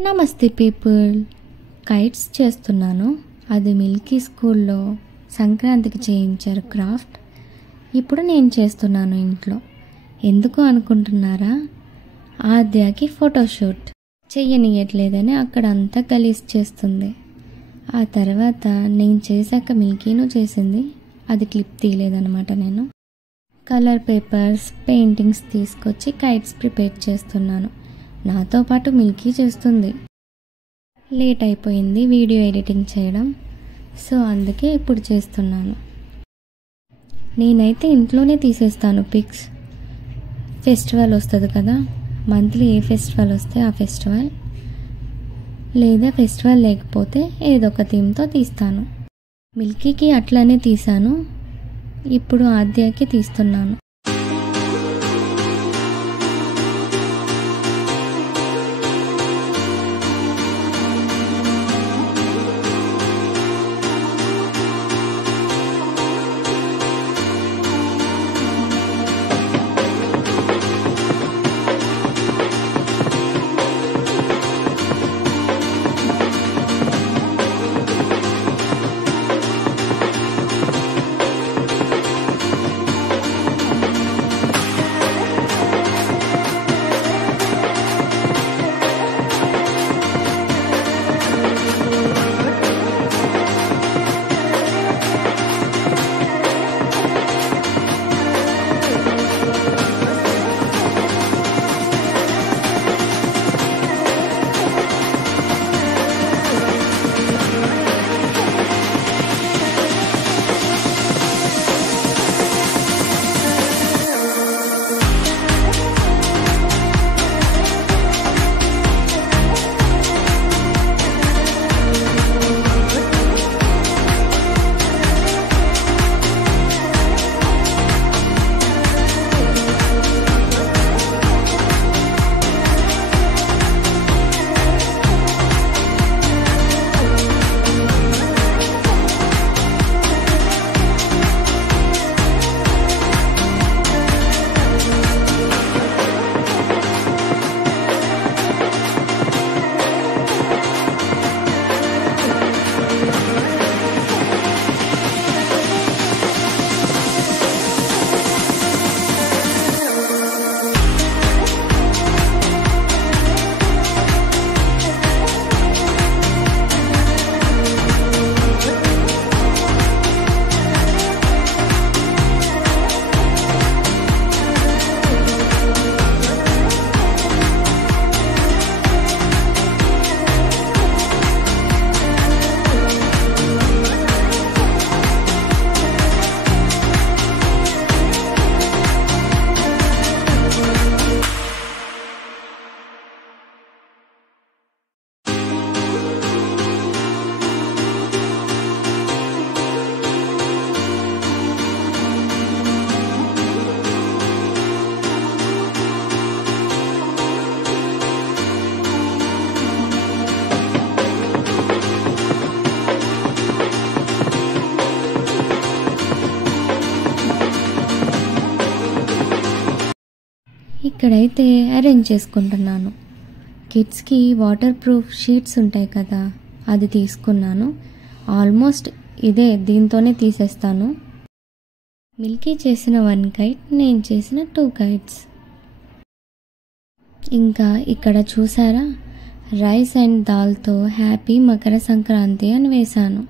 నమస్తే people, kites చేస్తున్నాను. అది మిల్కీ స్కూల్లో సంక్రాంతికి చేయించారు క్రాఫ్ట్. ఇప్పుడు నేను చేస్తున్నాను ఇంట్లో. ఎందుకు అనుకుంటున్నారా? ఆద్యాకి ఫోటోషూట్ చెయ్యనియట్లేదని అక్కడ అంతా గలీజ్ చేస్తుంది. ఆ తర్వాత నేను చేశాక మిల్కీను చేసింది. అది క్లిప్ తీయలేదన్నమాట. నేను కలర్ పేపర్స్, పెయింటింగ్స్ తీసుకొచ్చి కైట్స్ ప్రిపేర్ చేస్తున్నాను. నాతో పాటు మిల్కీ చేస్తుంది. లేట్ అయిపోయింది వీడియో ఎడిటింగ్ చేయడం, సో అందుకే ఇప్పుడు చేస్తున్నాను. నేనైతే ఇంట్లోనే తీసేస్తాను పిక్స్. ఫెస్టివల్ వస్తుంది కదా, మంత్లీ ఏ ఫెస్టివల్ వస్తే ఆ ఫెస్టివల్, లేదా ఫెస్టివల్ లేకపోతే ఏదో ఒక థీమ్తో తీస్తాను. మిల్కీకి అట్లానే తీసాను. ఇప్పుడు ఆద్యాకి తీస్తున్నాను. ఇక్కడైతే అరేంజ్ చేసుకుంటున్నాను. కిడ్స్కి వాటర్ ప్రూఫ్ షీట్స్ ఉంటాయి కదా, అది తీసుకున్నాను. ఆల్మోస్ట్ ఇదే, దీంతోనే తీసేస్తాను. మిల్కీ చేసిన 1 కైట్, నేను చేసిన 2 కైట్స్. ఇంకా ఇక్కడ చూసారా, rice and దాల్తో happy Makar Sankranti అని వేశాను.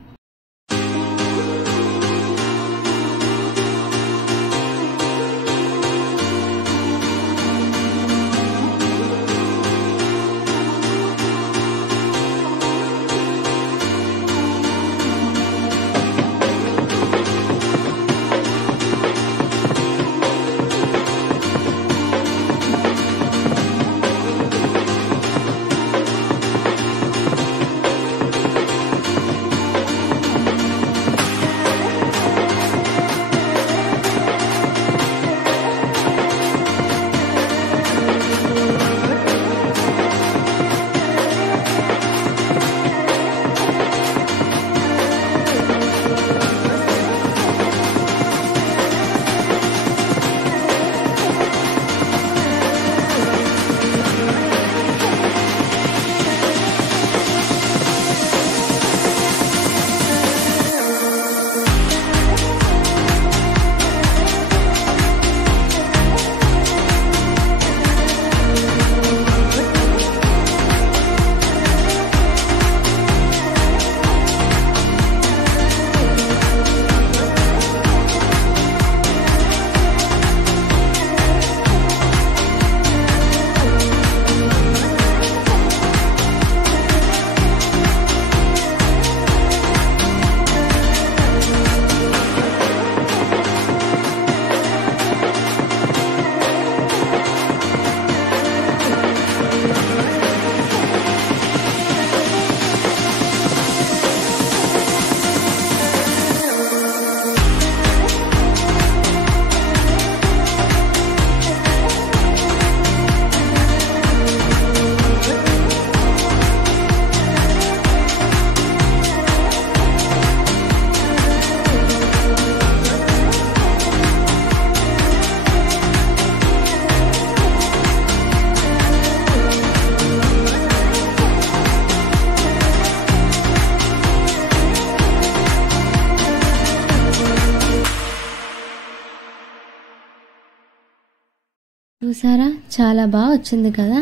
చూసారా, చాలా బాగా వచ్చింది కదా.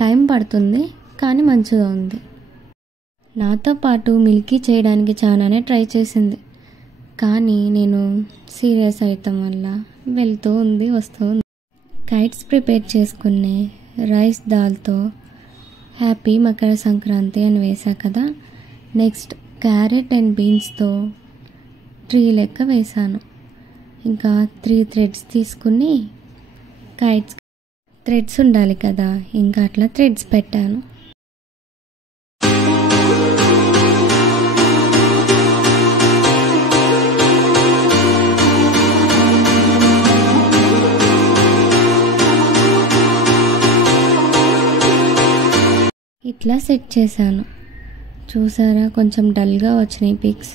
టైం పడుతుంది కానీ మంచిగా ఉంది. నాతో పాటు మిల్కీ చేయడానికి చాలానే ట్రై చేసింది, కానీ నేను సీరియస్ అయ్యటం వల్ల వెళ్తూ ఉంది, వస్తూ ఉంది. కైట్స్ ప్రిపేర్ చేసుకునే రైస్ దాల్తో హ్యాపీ మకర సంక్రాంతి అని వేసా కదా. నెక్స్ట్ క్యారెట్ అండ్ బీన్స్తో ట్రీ లెక్క వేసాను. ఇంకా 3 థ్రెడ్స్ తీసుకుని, కైట్స్ థ్రెడ్స్ ఉండాలి కదా, ఇంకా అట్లా థ్రెడ్స్ పెట్టాను. ఇట్లా సెట్ చేశాను. చూసారా, కొంచెం డల్గా వచ్చినాయి పిక్స్,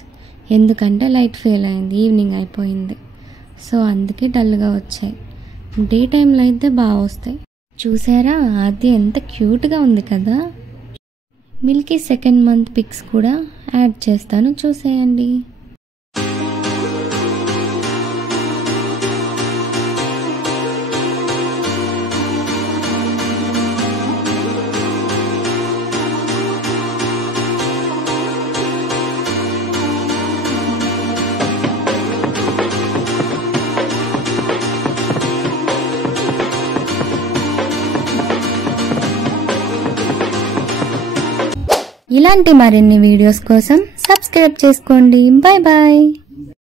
ఎందుకంటే లైట్ ఫెయిల్ అయింది, ఈవినింగ్ అయిపోయింది. సో అందుకే డల్గా వచ్చాయి. డే టైంలో అయితే బాగా వస్తాయి. చూసారా, అది ఎంత క్యూట్గా ఉంది కదా. మిల్కీ 2nd మంత్ పిక్స్ కూడా యాడ్ చేస్తాను, చూసేయండి. ఇలాంటి మరిన్ని వీడియోస్ కోసం సబ్స్క్రైబ్ చేసుకోండి. Bye bye.